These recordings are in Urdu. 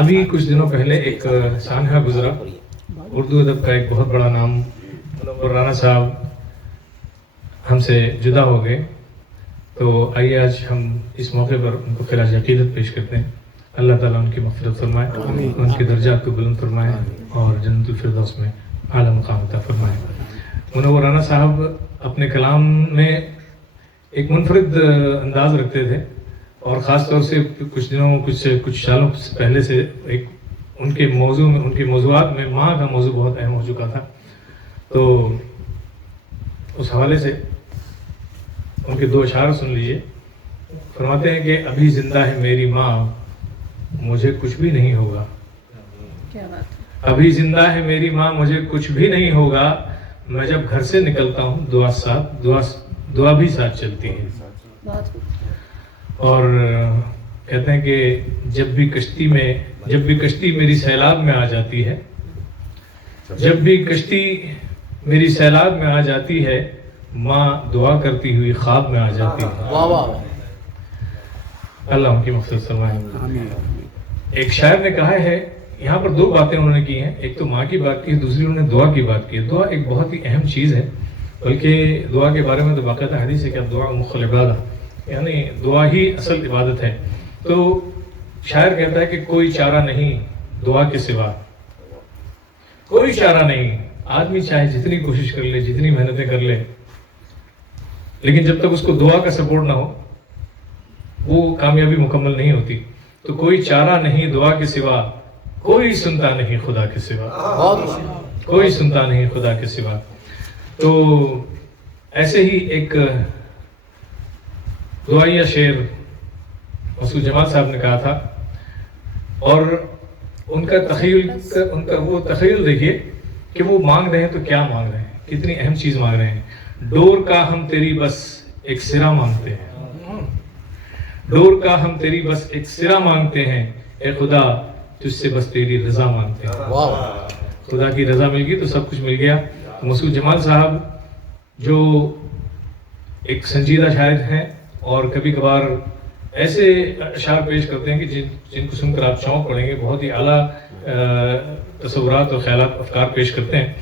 ابھی کچھ دنوں پہلے ایک سانحہ گزرا، اردو ادب کا ایک بہت بڑا نام منور رانا صاحب ہم سے جدا ہو گئے. تو آئیے آج ہم اس موقع پر ان کو خراج عقیدت پیش کرتے ہیں. اللہ تعالیٰ ان کی مغفرت فرمائے، ان کے درجات کو بلند فرمائے اور جنت الفردوس میں اعلیٰ مقام عطا فرمائے. منور رانا صاحب اپنے کلام میں ایک منفرد انداز رکھتے تھے، اور خاص طور سے کچھ سالوں پہلے سے ایک ان کے موضوعات میں ماں کا موضوع بہت اہم ہو چکا تھا. تو اس حوالے سے ان کے دو اشعار سن لیجیے. فرماتے ہیں کہ ابھی زندہ ہے میری ماں، مجھے کچھ بھی نہیں ہوگا. ابھی زندہ ہے میری ماں، مجھے کچھ بھی نہیں ہوگا. میں جب گھر سے نکلتا ہوں دعا بھی ساتھ چلتی ہے. اور کہتے ہیں کہ جب بھی کشتی میری سیلاب میں آ جاتی ہے، جب بھی کشتی میری سیلاب میں آ جاتی ہے، ماں دعا کرتی ہوئی خواب میں آ جاتی ہے. اللہ ان کی مغفرت فرمائے. ایک شاعر نے کہا ہے، یہاں پر دو باتیں انہوں نے کی ہیں. ایک تو ماں کی بات کی ہے، دوسری انہوں نے دعا کی بات کی ہے. دعا ایک بہت ہی اہم چیز ہے، بلکہ دعا کے بارے میں تو باقاعدہ حدیث ہے کہ دعا مخ العبادہ، یعنی دعا ہی اصل عبادت ہے. تو شاعر کہتا ہے کہ کوئی چارہ نہیں دعا کے سوا، کوئی چارہ نہیں. آدمی چاہے جتنی کوشش کر لے، جتنی محنتیں کر لے، لیکن جب تک اس کو دعا کا سپورٹ نہ ہو وہ کامیابی مکمل نہیں ہوتی. تو کوئی چارہ نہیں دعا کے سوا، کوئی سنتا نہیں خدا کے سوا، کوئی سنتا نہیں خدا کے سوا. تو ایسے ہی ایک دعائیہ شعر مسعود جمال صاحب نے کہا تھا، اور ان کا وہ تخیل دیکھیے کہ وہ مانگ رہے ہیں تو کیا مانگ رہے ہیں، کتنی اہم چیز مانگ رہے ہیں. ڈور کا ہم تیری بس ایک سرا مانگتے ہیں، ڈور کا ہم تیری بس ایک سرا مانگتے ہیں. اے خدا تجھ سے بس تیری رضا مانگتے ہیں. خدا کی رضا مل گئی تو سب کچھ مل گیا. مسعود جمال صاحب جو ایک سنجیدہ شاعر ہیں، اور کبھی کبھار ایسے اشعار پیش کرتے ہیں کہ جن کو سن کر آپ چونک پڑیں گے. بہت ہی اعلیٰ تصورات اور خیالات، افکار پیش کرتے ہیں.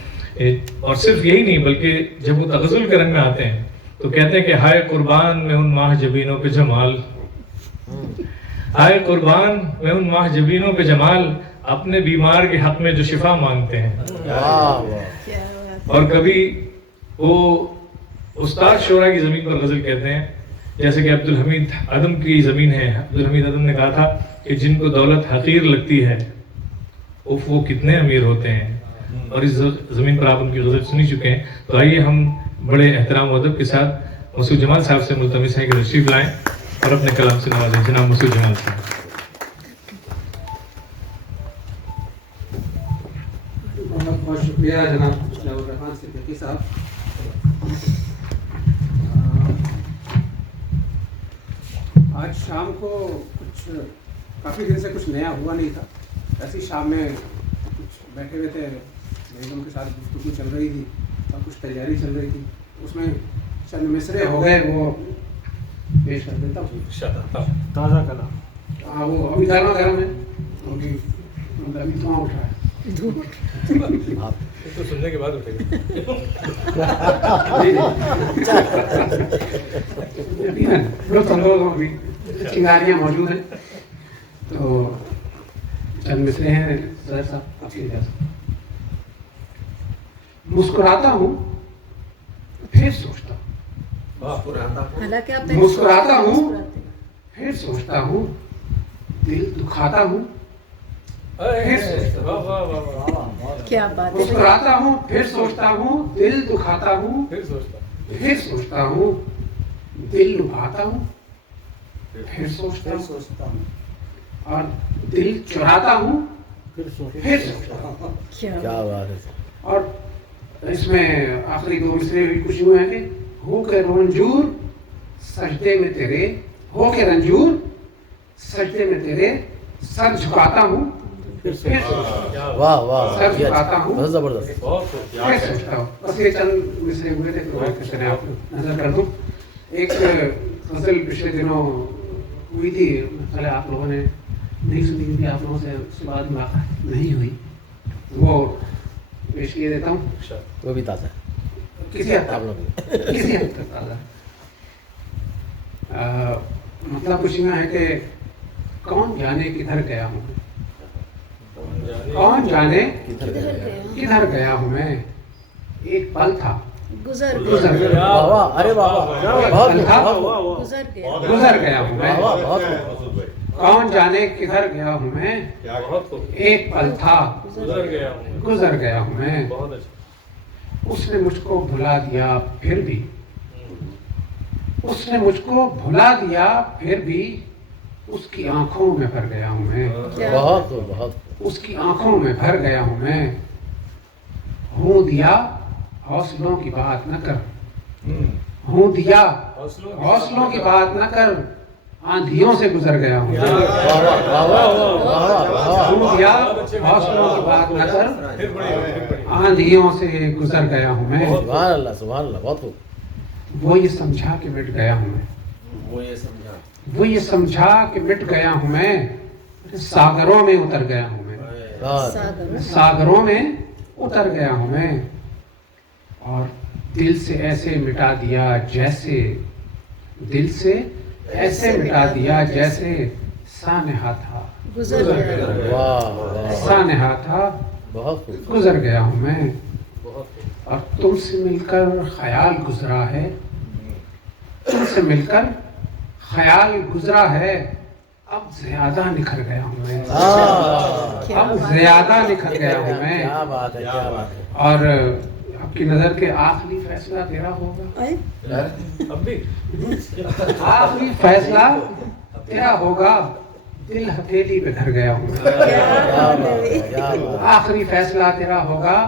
اور صرف یہی نہیں، بلکہ جب وہ تغزل کے رنگ میں آتے ہیں تو کہتے ہیں کہ ہائے قربان میں ان ماہ جبینوں پہ جمال، ہائے قربان میں ان ماہ جبینوں پہ جمال، اپنے بیمار کے حق میں جو شفا مانگتے ہیں. اور کبھی وہ استاد شعرا کی زمین پر غزل کہتے ہیں، جیسے کہ عبدالحمید عدم کی زمین ہے. عبدالحمید عدم نے کہا تھا کہ جن کو دولت حقیر لگتی ہے وہ کتنے امیر ہوتے ہیں. اور اس زمین پر آپ ان کی غزل سنی چکے ہیں. تو آئیے ہم بڑے احترام و ادب کے ساتھ مسعود جمال صاحب سے ملتمس ہیں کہ تشریف لائیں اور اپنے کلام سے نوازیں. جناب مسعود جمال صاحب. بہت بہت شکریہ جناب جاوید الرحمان صدیقی صاحب. آج شام کو کافی دن سے کچھ نیا ہوا نہیں تھا. ایسی شام میں کچھ بیٹھے ہوئے تھے، بیگم کے ساتھ گفتگو چل رہی تھی اور کچھ تیاری چل رہی تھی. اس میں چند مصرے ہو گئے، وہ پیش کر دیتا ہوں. تازہ کلام. ہاں، وہ ابھی گرما گرم ہے، ابھی دھواں اٹھا ہے. تو سننے کے بعد اٹھے گا. ہم لوگ ابھی چنگاریاں موجود ہیں تو چند مصرے ہیں. سر صاحب آپ کی اجازت. مسکراتا ہوں پھر سوچتا ہوں، مسکراتا ہوں پھر سوچتا ہوں، دل دکھاتا ہوں پھر سوچتا ہوں. کیا بات ہے. مسکراتا ہوں پھر سوچتا ہوں، دل دکھاتا ہوں پھر سوچتا ہوں، دل لبھاتا ہوں پھر سوچتا ہوں، اور دل چراتا ہوں پھر سوچتا ہوں. کیا بات ہے. اور اس میں آخری دو مصرے بھی کچھ ہوئے ہیں کہ ہو کے رنجور سجدے میں تیرے، ہو کے رنجور سجدے میں تیرے، سر جھکاتا ہوں پھر سوچتا ہوں، سر جھکاتا ہوں زبردست. پھر سوچتا ہوں. بس یہ چند مصرے ہوئے تھے تو کچھ میں آپ کو نظر کر دوں. ایک غزل پچھلے دنوں ہوئی تھی، پہلے آپ لوگوں نے نہیں سنی کیونکہ آپ لوگوں سے اس کے بعد ملاقات نہیں ہوئی، وہ پیش کیے دیتا ہوں. وہ بھی تازہ ہے کسی حد آپ تک لوگ کسی حد تک تازہ. مطلب کچھ یوں ہے کہ کون جانے کدھر گیا ہوں میں، کون جانے کدھر گیا ہوں میں. ایک پل تھا گزر گزر گیا گیا، واہ واہ ارے واہ واہ بہت پل تھا گزر گیا گزر گیا ہوں میں. واہ واہ بہت کون جانے کدھر گیا ہوں میں، ایک پل تھا گزر گیا ہوں میں. اس نے مجھ کو بھلا دیا پھر بھی، اس نے مجھ کو بھلا دیا پھر بھی، اس کی آنکھوں میں بھر گیا ہوں میں. بہت بہت اس کی آنکھوں میں بھر گیا ہوں میں. ہوں دیا حوصلوں کی بات نہ کر، ہوں دیا حوصلوں کی بات نہ کر، آندھیوں سے گزر گیا ہوں. واہ واہ واہ واہ ہوں دیا حوصلوں کی بات نہ کر، آندھیوں سے گزر گیا ہوں میں. سبحان اللہ بہت خوب. وہ یہ سمجھا کہ مٹ گیا ہوں میں، وہ یہ سمجھا کہ مٹ گیا ہوں میں، ساگروں میں اتر گیا ہوں میں. ساگروں میں اتر گیا ہوں میں. اور دل سے ایسے مٹا دیا جیسے، دل سے ایسے مٹا دیا جیسے سانحہ تھا گزر گیا واہ سانحہ تھا بہت خوب. گزر گیا ہوں میں. اور تم سے مل کر خیال گزرا ہے، تم سے مل کر خیال گزرا ہے، اب زیادہ نکھر گیا ہوں میں. اب زیادہ نکھر گیا ہوں میں. کیا بات ہے کیا بات ہے. اور آپ کی نظر کے آخری فیصلہ تیرا ہوگا، آخری فیصلہ تیرا ہوگا، دل ہتھیلی پہ دھر گیا ہوں میں. کیا بات ہے کیا بات ہے. آخری فیصلہ تیرا ہوگا،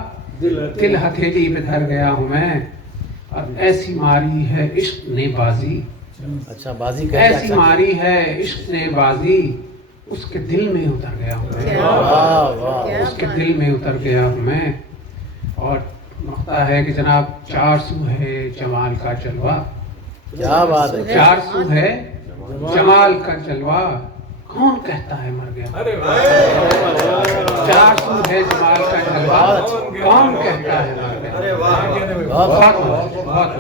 دل ہتھیلی پہ دھر گیا ہوں میں. اور ایسی ماری ہے عشق نے بازی، اچھا بازی کر ایسی ماری ہے عشق نے بازی، اس کے دل میں اتر گیا ہوں میں. واہ واہ اس کے دل میں اتر گیا ہوں میں. اور نقطہ ہے کہ جناب 400 ہے جمال کا جلوہ، کیا بات ہے. 400 ہے جمال کا جلوہ، کون کہتا ہے مر گیا. 400 ہے جمال کا جلوہ، کون کہتا ہے مر گیا. بہت بہت بہت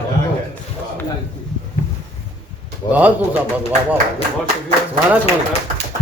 بہت خوب صاحب. واہ واہ سبحان اللہ.